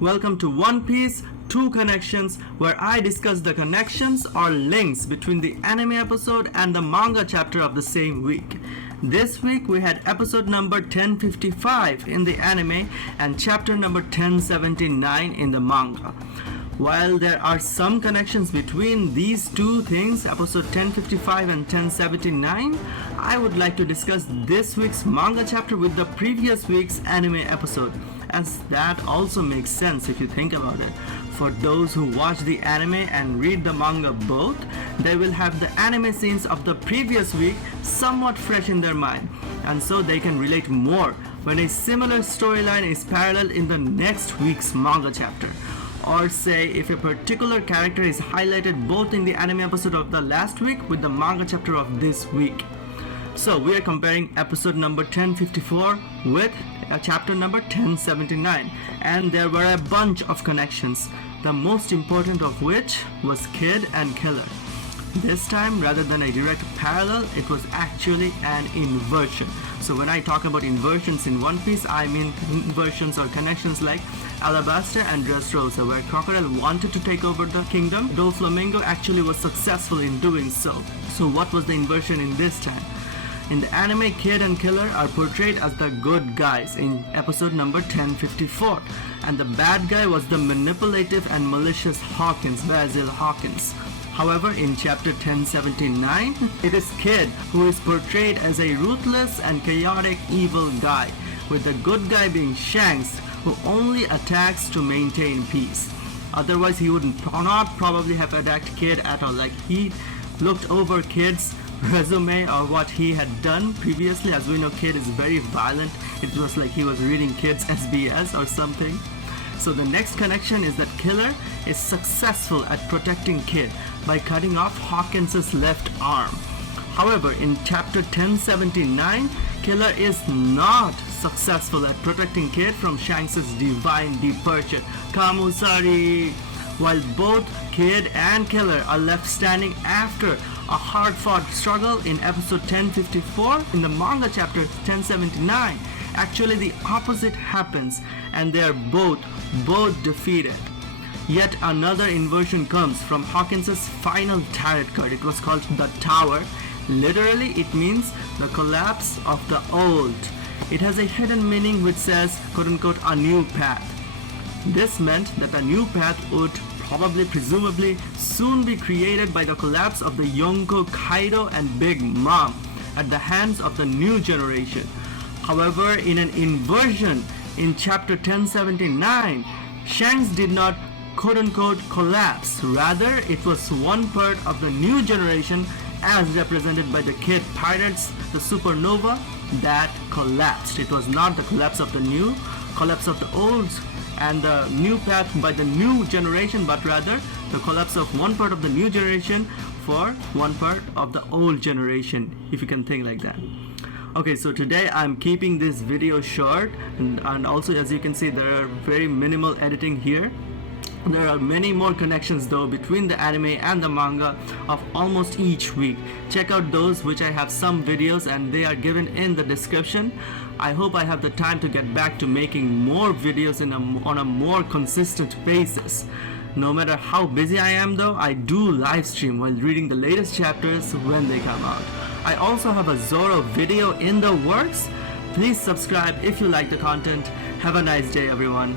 Welcome to One Piece Two Connections, where I discuss the connections or links between the anime episode and the manga chapter of the same week. This week we had episode number 1055 in the anime and chapter number 1079 in the manga. While there are some connections between these two things, episode 1055 and 1079, I would like to discuss this week's manga chapter with the previous week's anime episode, as that also makes sense if you think about it. For those who watch the anime and read the manga both, they will have the anime scenes of the previous week somewhat fresh in their mind, and so they can relate more when a similar storyline is parallel in the next week's manga chapter. Or say if a particular character is highlighted both in the anime episode of the last week with the manga chapter of this week. So we are comparing episode number 1054 with chapter number 1079, and there were a bunch of connections, the most important of which was Kid and Killer. This time, rather than a direct parallel, it was actually an inversion. So when I talk about inversions in One Piece, I mean inversions or connections like Alabasta and Dressrosa, where Crocodile wanted to take over the kingdom, though Flamingo actually was successful in doing so. So what was the inversion in this time? In the anime, Kid and Killer are portrayed as the good guys in episode number 1054, and the bad guy was the manipulative and malicious Hawkins, Basil Hawkins. However, in chapter 1079, it is Kid who is portrayed as a ruthless and chaotic evil guy, with the good guy being Shanks, who only attacks to maintain peace. Otherwise, he would not probably have attacked Kid at all. Like, he looked over Kid's resume or what he had done previously. As we know, Kid is very violent. It was like he was reading Kid's SBS or something. So the next connection is that Killer is successful at protecting Kid by cutting off Hawkins' left arm. However, in chapter 1079, Killer is not successful at protecting Kid from Shanks' divine departure, Kamusari. While both Kid and Killer are left standing after a hard-fought struggle in episode 1054, in the manga chapter 1079, actually the opposite happens and they are both defeated. Yet another inversion comes from Hawkins' final tarot card. It was called the Tower. Literally, it means the collapse of the old. It has a hidden meaning which says, quote-unquote, a new path. This meant that a new path would presumably soon be created by the collapse of the Yonko, Kaido, and Big Mom at the hands of the new generation. However, in an inversion in chapter 1079, Shanks did not quote-unquote collapse. Rather, it was one part of the new generation as represented by the Kid Pirates, the supernova, that collapsed. It was not the collapse of the new, collapse of the old, and the new path by the new generation, but rather the collapse of one part of the new generation for one part of the old generation, if you can think like that. Okay, so today I'm keeping this video short, and also, as you can see, there are very minimal editing here. There are many more connections though between the anime and the manga of almost each week. Check out those, which I have some videos and they are given in the description. I hope I have the time to get back to making more videos on a more consistent basis. No matter how busy I am though, I do live stream while reading the latest chapters when they come out. I also have a Zoro video in the works. Please subscribe if you like the content. Have a nice day, everyone.